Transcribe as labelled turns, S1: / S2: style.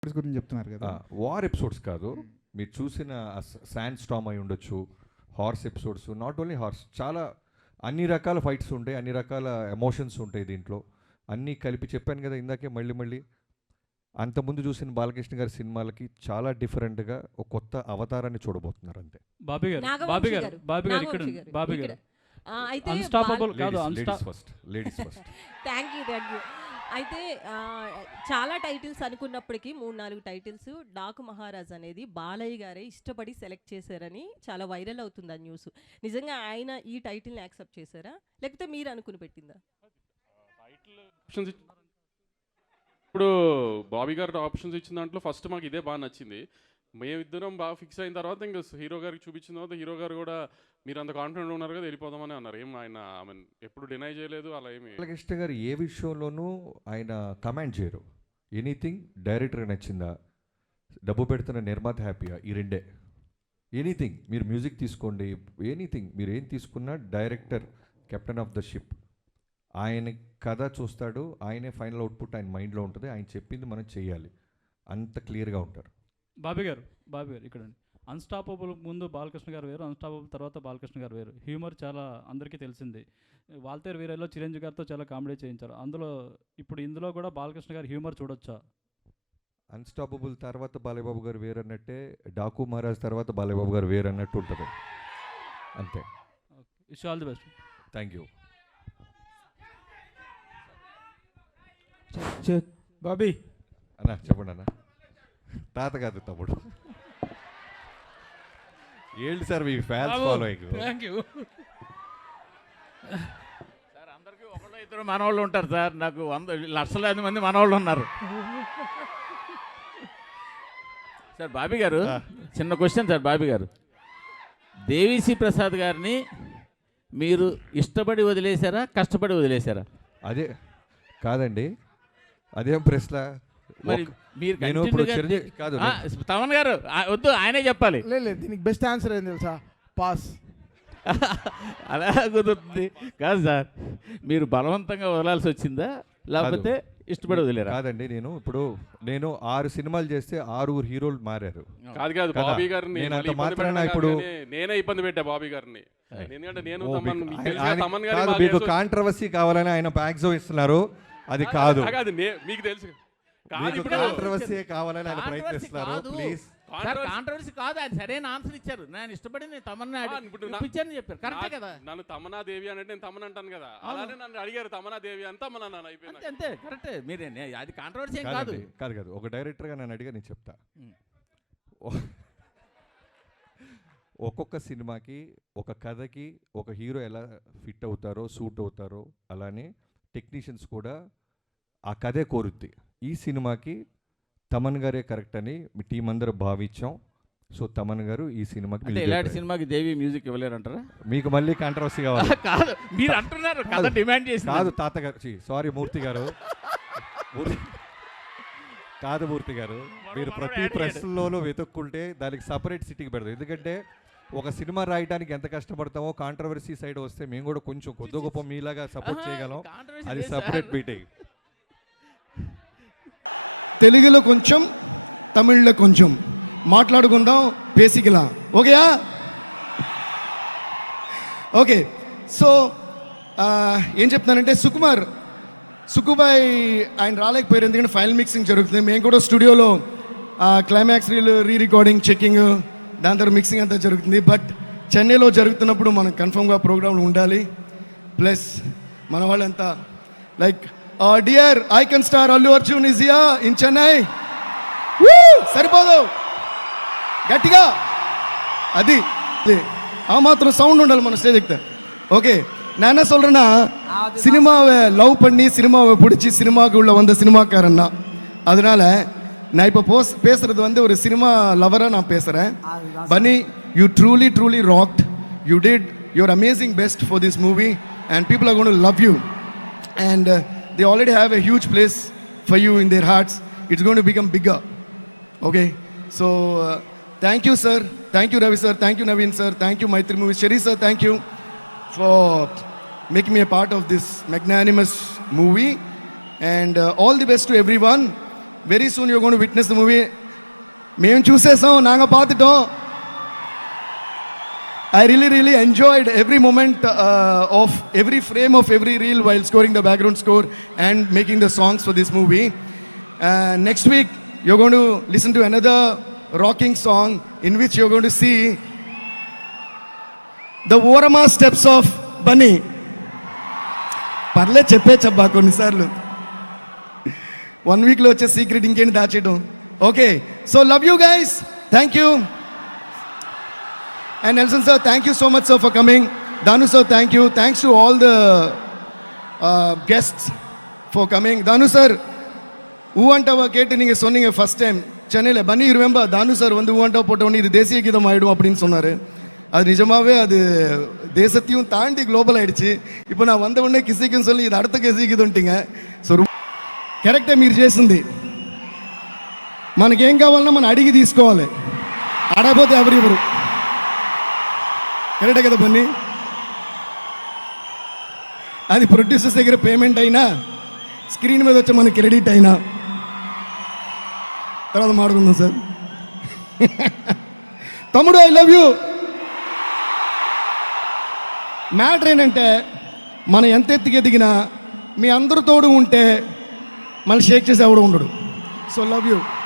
S1: గురించి చెప్తున్నారు కదా.
S2: వార్ ఎపిసోడ్స్ కాదు, మీరు చూసిన శాండ్ స్టామ్ అయి ఉండొచ్చు, horse episodes. Not only horse, చాలా అన్ని రకాల ఫైట్స్ ఉంటాయి, అన్ని రకాల ఎమోషన్స్ ఉంటాయి దీంట్లో. అన్నీ కలిపి చెప్పాను కదా ఇందాకే, మళ్ళీ అంతకుముందు చూసిన బాలకృష్ణ గారి సినిమాలకి చాలా డిఫరెంట్గా ఒక కొత్త అవతారాన్ని చూడబోతున్నారు అంతే.
S3: బాబీ గారు అన్స్టాపబుల్ కాదు,
S2: లేడీస్ ఫస్ట్.
S4: Thank you. అయితే చాలా టైటిల్స్ అనుకున్నప్పటికీ 3-4 టైటిల్స్ డాకు మహారాజ్ అనేది బాలయ్య గారే ఇష్టపడి సెలెక్ట్ చేశారని చాలా వైరల్ అవుతుంది ఆ న్యూస్. నిజంగా ఆయన ఈ టైటిల్ని యాక్సెప్ట్ చేశారా, లేకపోతే మీరు అనుకుని పెట్టిందా?
S5: ఇప్పుడు బాబీ గారు ఆప్షన్స్ ఇచ్చిన దాంట్లో ఫస్ట్ మాకు ఇదే బాగా నచ్చింది. మేమిద్దరం బాగా ఫిక్స్ అయిన తర్వాత ఇంకా హీరో గారికి చూపించిన తర్వాత హీరో గారు కూడా మీరు అంత కాన్ఫిడెంట్ ఉన్నారు కదా వెళ్ళిపోదామని అన్నారు. ఏం ఆయన ఎప్పుడు డినై చేయలేదు అలా ఏమి.
S2: బాలకృష్ణ గారు ఏ విషయంలోనూ ఆయన కమెంట్ చేయరు. ఎనీథింగ్ డైరెక్టర్ నచ్చిందా, డబ్బు పెడుతున్న నిర్మాత హ్యాపీయా, ఈ రెండే. ఎనీథింగ్ మీరు మ్యూజిక్ తీసుకోండి, ఎనీథింగ్ మీరు ఏం తీసుకున్నా director captain of the ship. ఆయన కథ చూస్తాడు, ఆయనే ఫైనల్ అవుట్పుట్ ఆయన మైండ్లో ఉంటుంది, ఆయన చెప్పింది మనం చేయాలి, అంత క్లియర్గా ఉంటారు.
S3: బాబీ గారు ఇక్కడ అన్స్టాపబుల్ ముందు బాలకృష్ణ గారు వేరు, అన్స్టాపబుల్ తర్వాత బాలకృష్ణ గారు వేరు. హ్యూమర్ చాలా అందరికీ తెలిసింది. వాల్తేరు వీరలో చిరంజీవి గారితో చాలా కామెడీ చేయించారు. ఇందులో కూడా బాలకృష్ణ గారు హ్యూమర్ చూడొచ్చా?
S2: అన్స్టాపబుల్ తర్వాత బాలయ్యబాబు గారు వేరు అన్నట్టే, డాకు మహారాజ్ తర్వాత బాలయ్యబాబు గారు వేరు అన్నట్టు ఉంటుంది అంతే.
S3: Wish all the best.
S2: Thank you.
S1: Bobby
S2: అన్న చెప్పండి అన్న. తాత కాదు తమ్ముడు. ఏంటి సార్ మీ fans following?
S6: Thank you sir. అందరికీ ఒకళ్ళు ఇద్దరు మనవాళ్ళు ఉంటారు సార్, నాకు 100 లక్షలాది మంది మనవాళ్ళు ఉన్నారు సార్. బాబీ గారు చిన్న క్వశ్చన్ సార్. బాబీ గారు, దేవిశ్రీ ప్రసాద్ గారిని మీరు ఇష్టపడి వదిలేశారా, కష్టపడి వదిలేశారా?
S2: అదే కాదండి, అదేం ప్రశ్న.
S6: మరి మీరు
S2: కాదు
S6: తమన్ గారు వద్దు, ఆయనే చెప్పాలి.
S1: లేదు, దీనికి బెస్ట్ ఆన్సర్ ఏం తెలుసా? పాస్.
S6: అలా కుదురుతుంది కాదు సార్. మీరు బలవంతంగా వదలాల్సి వచ్చిందా, లేకపోతే ఇష్టపడి వదిలేరా?
S2: కాదండి, నేను 6 సినిమాలు చేస్తే 6 హీరోలు మారారు.
S5: కాదు బాబీ గారిని
S2: ఇప్పుడు
S5: నేనే ఇబ్బంది పెట్టా బాబీ గారిని. ఎందుకంటే నేను
S2: మీకు కాంట్రవర్సీ కావాలని ఆయన ప్యాక్సో ఇస్తున్నారు, అది కాదు.
S5: మీకు తెలుసు
S2: కాంట్రవర్సీ కావాలని ఆయన ప్రయత్నిస్తున్నారు. ప్లీజ్
S6: కాంట్రవర్సీ కాదు, అది సరైన ఆన్సర్ ఇచ్చారు. నేను ఇష్టపడి తమన్నా ఇప్పించాను చెప్పారు, కరెక్టే కదా.
S5: నన్ను తమన్నా దేవి అంటే నేను తమన్ అంటాను కదా, అలానే నన్ను అడిగారు తమన్నా దేవి అని తమన్నా అయిపోయింది
S6: అంతే. కరెక్టే, మీరే అది కాంట్రవర్సీ ఏం కాదు.
S2: కాదు ఒక డైరెక్టర్గా నన్ను అడిగా నేను చెప్తా. ఒక్కొక్క సినిమాకి, ఒక కథకి ఒక హీరో ఎలా ఫిట్ అవుతారో, సూట్ అవుతారో, అలానే టెక్నీషియన్స్ కూడా ఆ కథే కోరుద్ది. ఈ సినిమాకి తమన్ గారే కరెక్ట్ అని మీ టీం అందరూ భావించాం. సో తమన్ గారు ఈ సినిమాకి,
S6: ఇలాంటి సినిమాకి దేవి మ్యూజిక్ ఇవ్వలేరంటారా?
S2: మీకు మళ్ళీ కాంట్రవర్సీ కావాలి?
S6: కాదు, మీరు అంటున్నారు కథ డిమాండ్ చేసి.
S2: కాదు తాతగారు, సారీ మూర్తి గారు, కాదు మూర్తి గారు, మీరు ప్రతి ప్రశ్నలోనూ వెతుక్కుంటే దానికి సపరేట్ సిటీకి పెడతాం. ఎందుకంటే ఒక సినిమా రాయడానికి ఎంత కష్టపడతామో, కాంట్రవర్సీ సైడ్ వస్తే మేము కూడా కొంచెం కొద్ది గొప్ప మీలాగా సపోర్ట్ చేయగలం. అది సపరేట్ మీటింగ్.
S7: తెలుగులో కొంచెం, తమిళ్లో కొంచెం మాట్లాడుకుందాం బేసిక్లా. ఓకేయా? ఓకే. సో ఏం చెప్తున్నానంటే, సుకుబాయ్ ఆయన రాలేకపోయారు, ఎందుకంటే ఫైనల్ మిక్సింగ్ జరుగుతుంది. మేము కూడా స్టూడియోలో క్లైమాక్స్ రీ రికార్డింగ్, చెక్కింగ్, దాని తర్వాత మిక్సింగ్ అంతా జరుగుతుంది. బట్ చెన్నైలో జరుగుతున్నప్పుడు మనం కన్ఫర్మ్గా ప్రోగ్రాంలు ఉండాలి. ప్లస్ మన వాళ్ళంతా like dear icon star Allu Arjun is here in Chennai. సరిపోదు, గట్టిగా అది ఆ మాత్రం సౌండ్ ఉండాలి మన ஸ்டேஜ் கிட்ட. ஓகே, நான் என்ன சொல்றேன்னா, சினிமாவை லவ் பண்ணி சினிமாவை பிடிச்சி சினிமாவுக்கு உள்ள வந்த சினிமாக்காரன்னா, அதனால நான் இப்போ பேசுறது வந்து ஒரு சினிமா லவராக நான் பேசுகிறேன். பனி, you truly rocked. You did your amazing best for this movie and people are going to love you and they already have a huge place for you in their hearts. It's going to become bigger. Okay, so thank you sir, thank you Ravi sir, thank you Naveen sir, thank you Maitri Movies, Sherry sir, thank you for making me a part of this magnanimous movie and all the best to everyone. Very soon you gonna witness the movie. మేము చూసేసాం, నాంగ పాతుటం. I really enjoyed every moment of every frame of every reel while scoring the background score and making the songs for this movie. Next week, you're going to listen to another rocking song in which you're going to see the Vorama steps of Bunny. పర్లే చెప్పేచ్చబ్బా కొన్నిసార్లు. 1 weekలో వచ్చే secret ఇంకేంటి దాచేయడం. Okay, so love you guys, thank you. And Nelson sir, thank you so much sir for coming. Danu sir, thank you. Thanks to all the guests for coming. Danu sir, ஊவண்டவ கேட்டு நீங்கள் சொன்னீங்க first time சென்னையில். பன்னி remember தானு sir வந்து ஊவண்டவ போட்டவொன்னே இது தேசிய கீதம் ஆகிடும் அப்படின்னு சொன்னார். அது நிஜமாகவே அது தேசத்தையும் தாண்டி குளோபல் ஆகிடுச்சு. இப்போ நான் வந்த உடனே కిసికిని சொல்லி ఇది அடுத்த కిసికి గీదంటింగ. సో కరెక్టే మీరు చేసింది. మనకేం కావాలన్నా మనం అడిగి తీసుకోవాలి, అడగపోతే ఎవరు. కరెక్టే కదా బన్నీ? అది ప్రొడ్యూసర్స్ దగ్గర పేమెంట్ అయినా, స్క్రీన్ మీద వచ్చి మనకి క్రెడిట్ అయినా తర్వాత మాట్లాడుకుందాం సార్. తమ్ముడు ఐ లవ్ యూ. మ్యాటర్ ఏంటంటే మనం ఎంత ఎత్తుకి ఎదిగినా మీ అందరూ తోడు ఉంటే మళ్ళీ షేక్ చేసి ఎవడు ఉండడు. So love you.